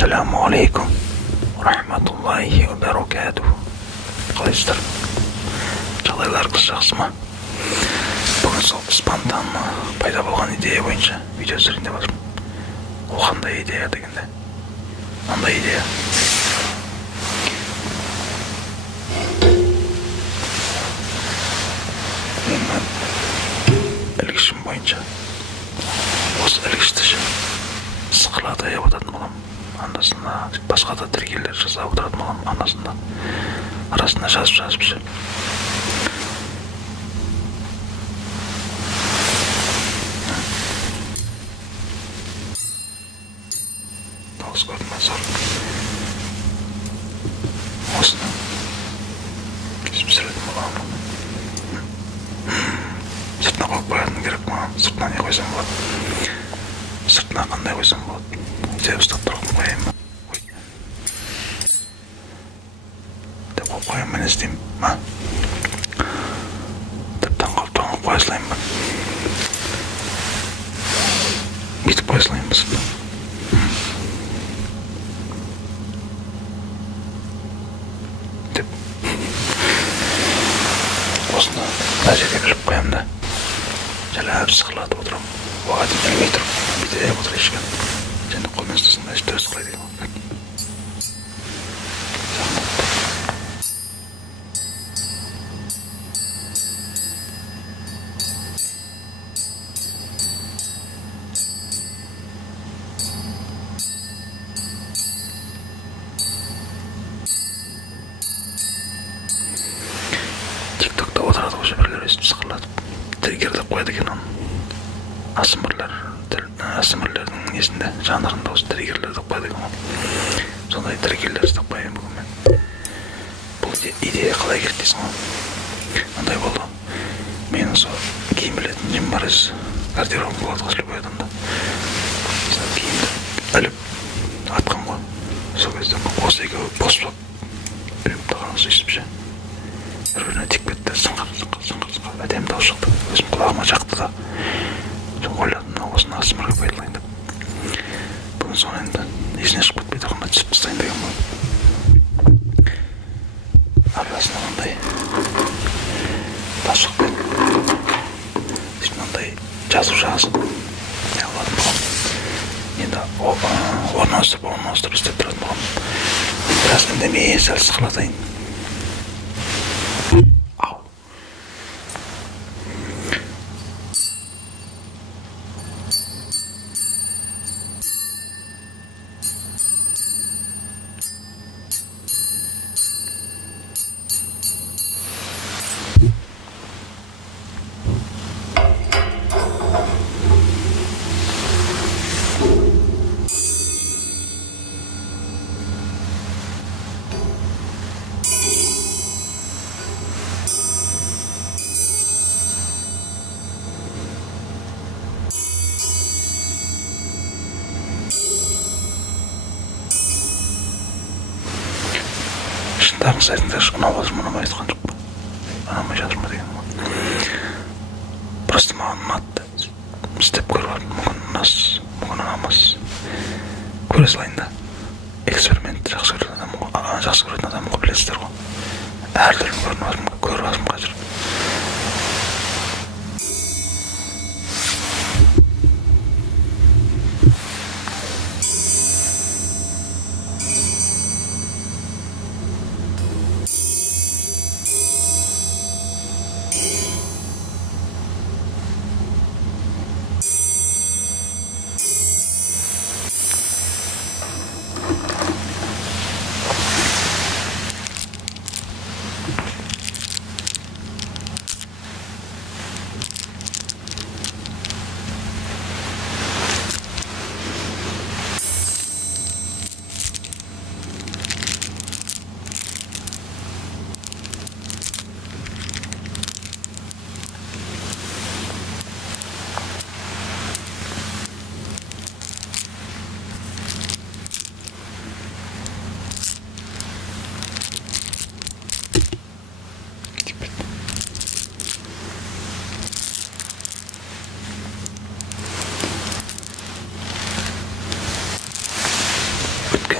Assalamualaikum warahmatullahi wabarakatuh. Қалайсыздар? Жағдайларыңыз жақсы ма? Бүгін сол спонтанно пайда болған идея бойынша видео түсірейін деп отырмын. Ол қандай идея дегенде? Мынандай идея. Ілгішім бойынша осы ілгішті сықырлата аяп отыратын болам. Андасында басқа да тіркеулер жасап отыратын болам. Андасында арасында жазып ше. Дауыс көрдің бе? Зор. Осыны кесіп түсіретін боламын. Сыртына қойып қоятын керек маған. Сыртына не қойсам болады? Сыртына қандай қойсам болады? Деп ұстап тұрғым қояйын ба? Деп қойып мен істеймін ба? Деп таңғалып қоя салайын ба? Бүйтіп қоя салайын ба сыртына? Деп осыны мына жерге кіріп қоямын да жалап сықырлатып отырамын. Оған білмей тұрып бүйтіп отыр ешкен. Және қолмен ұстасында ішті өз қылай деген. Тиктокта отырады ғой жіберлер өстіп сықырлатып. Триггерді қояды екен оның. Асмрлердің несінде жанрында осы триггерлерді қояды екен. Сондай триггерлер істеп қояйын бүгін мен. Бұл идея қалай келді дейсің ғой? Мындай болды. Менің сол киім білетін жем бар есі. Гардеробым болады ғой любой адамда. Киімді іліп атқан ғой. Сол кезде осы екеуі бос болып іліп тағаны сөйтіп ше. Бір-біріне тиіп кетті. Сыңқыр. Әдемі дауыс шықты. Өзім құлағыма жақты да. Соң ойладым, осыны асмырға байлайын деп. Бүгін соны енді есіне шығып кетпей тұрғанда түсіп тастайын деген болды. Арасында мындай тасықпен мындай жазу жазып алатын болғам. Енді орналастырып істеп тұратын болғам. Біраз үндемей сәл сықырлатайын. Шындағын сайтында ұнап отыр ма, ұнамай айтқан жоқ па? Ұнамай жатыр ма деген ғой. Просто маған ұнатты. Істеп көріп мүмкін ұнас, мүмкін ұнамас. Көре салайын да. Эксперимент жақсы көретін адам ғой, білесіздер ғой. Әртүрлі көріп жатырмын қазір.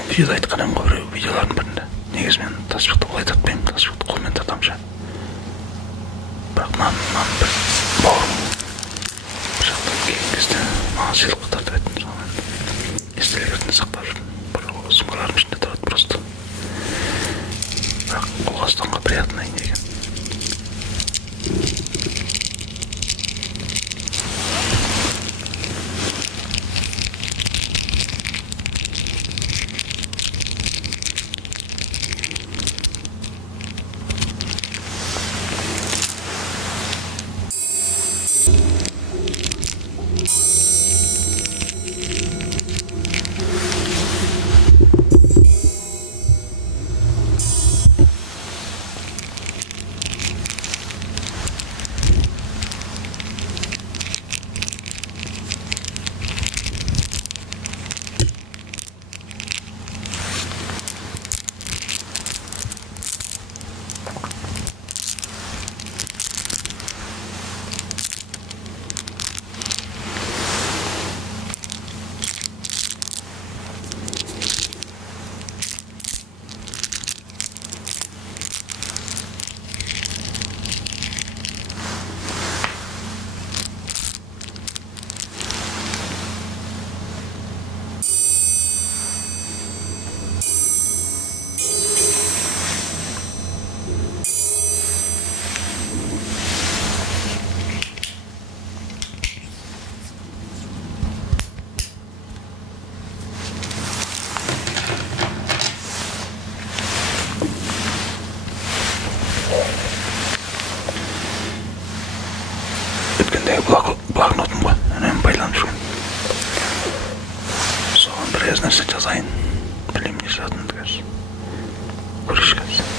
видеода айтқан едім ғой біреу видеолардың бірінде. Негізі мен таспиқты олай тартпаймын, таспиқты қолмен тартамын ша. Бірақ мынаны бір бауырым бір жақтан келген кезде маған сыйлыққа тартып еді. Соған естеліктерін сақтап жүрдім. Бір сумкаларым ішінде тұрады просто. Бірақ қолға ұстағанға приятно екен. Блокнотым ғой, үнемі байланып жүрген. Соған біраз нәрсе жазайын. Білем не жазатынымды қазір. Көрейік қазір.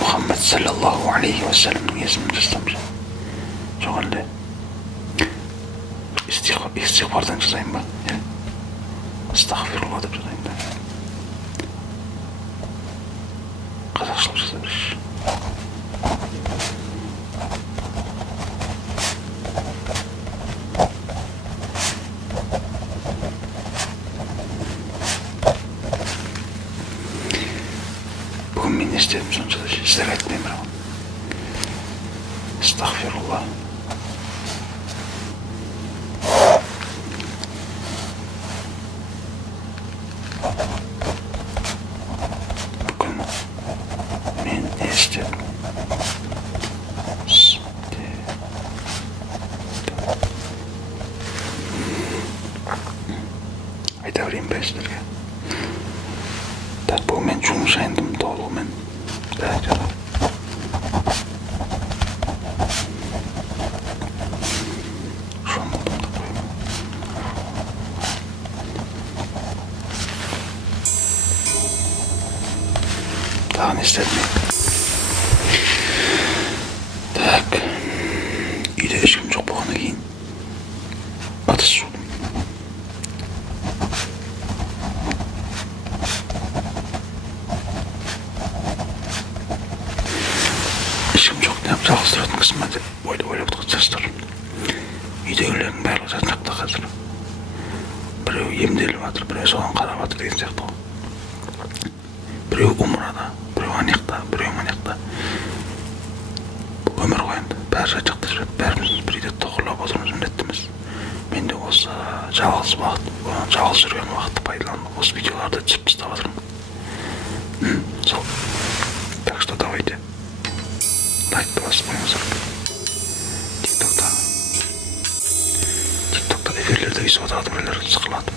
Muhammed sallallahu aleyhi ve sellem'in есімін жазсам жоқ әлде истиғфардан жазайын ба? Астағфирулла деп жазайын да. Қазақшылап жаза берші. Бүгін мен не істедім сонша да сіздерге айтпаймын бірақ. Астағфирулла. Бүгін мен не істедім? Айта берейін бе сіздерге? Бүгін мен жұмыс айындым толығымен. Daha ne istedim? Tak. İyice eşkim çok boğana giyin. Atış sudum. Eşkim çok ne yapacak ısıratın kısmeti. Öyle tutacağızdır. Үйдегілердің барлығы жан-жақта қазір. Біреу емделіп жатыр, біреу соған қарап жатыр деген сияқты ғой. Біреу умрада, біреу анекта, біреу манекта. Бұл өмір ғой енді. Бәрі жан-жақта жүреді, бәріміз бір үйде тоқырлап отырмыз міндеттіміз. Мен де осы жалғыз жүрген уақытты пайдаланып, осы видеоларды түсіп тастап жатырмын. Сол. Так что давайте лайкты басып қойыңыздар. Эфирлерде өйсіп отырады біреулер сықылатып.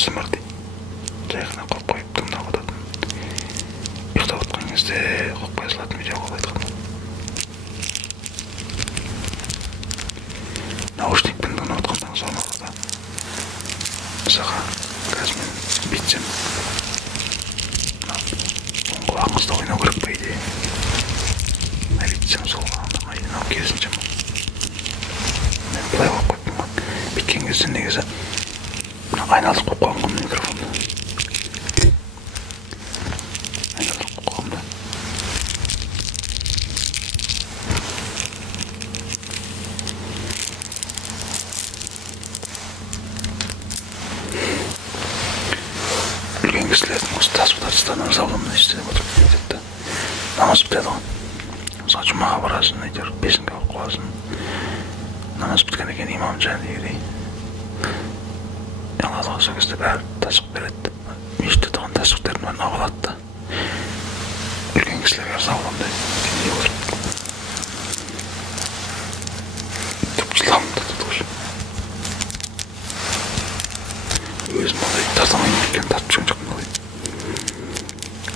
АСМР дейді. Жай ғана қойып қойып тыңдап отыратын. Ұйықтап отқан кезде қойып қоя салатын видео қылып айтқанда. Наушникпен тыңдап отқандағы зорлықта. Мысалға, қазір мен бүйтсем, оң құлағыңызда ойнау керек па идея? Бүйтсем сол құлағымда ма мынау керісінше ма? Мен былай қойып қойыппын ғой. Бүйткен кезде негізі айналдырып қойып қойған ғой микрофонды. Айналдырып қойып қойғанмын да. Үлкен кісілердің осы тасбұтатыстан ырза боламын істеп отырып кетеді да. Намаз бітеді ғой. Мысалы жұмаға барасың, әйтеуір бесінге оқып қаласың. Намаз біткеннен кейін имам дегендей. Алла сол кезде бәрі тасбық береді. Мешітте тұрған тасбықтердің бәрін алып алады да. Үлкен кісілерге ырза боламын деп отырып. Деп жылағым да тұтып жүр. Өзім ондай тарта алмаймын екен, тартып жүрген жоқпын ғой.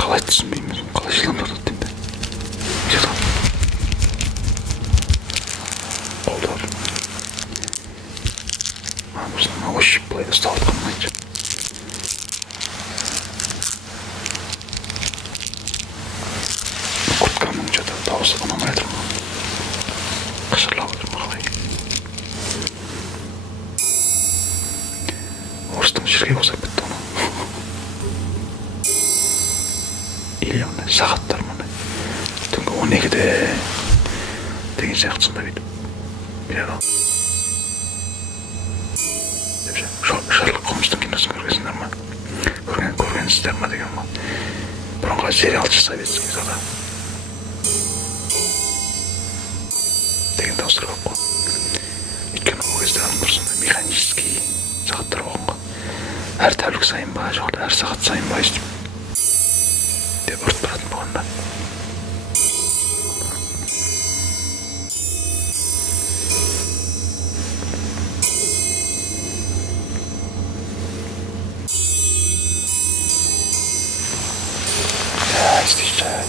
Қалай түсінбеймін, қалай жылағым да тұтып деймін де. Жетіп қолдар. Осыны ощупь былай ұстап отқанын айтшы. Құрткамның жата дауысы ұнамай жатыр ма? Қышырлап отыр ма қалай? Орыстың жерге ұқсап кетті оны. Или ондай сағаттар мұндай. Түнгі 12-де деген сияқты сонда бүйтіп береді ал. Шерлок Холмстың киносын көргенсіңдер ма? Көргенсіздер ма деген ма? Бұрынғы сериалшы советский зада деген дауыстар көп қой. Өйткені ол кезде бір сондай механический сағаттар болған ғой. Әр тәулік сайын ба, жоқ әр сағат сайын ба өйстіп деп ұрып тұратын болған да. Встречает.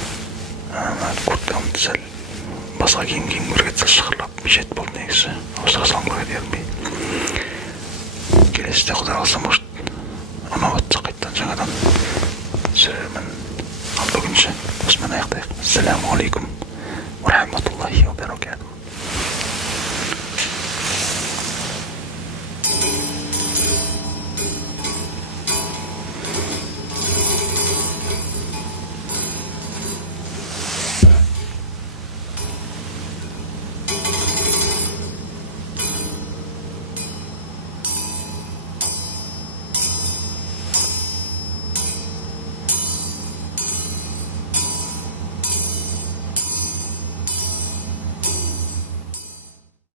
сәл басқа киім киім керек еді, шығырлап жет болды негізі. Осыға салынбай дедім. Келесіде құдай қаласа, может, ұнап жатса қайттан жаңадан түсіремін. Ал бүгінше осымен аяқтайық. Ассаламу алейкум ва рахматуллахи ва баракатух.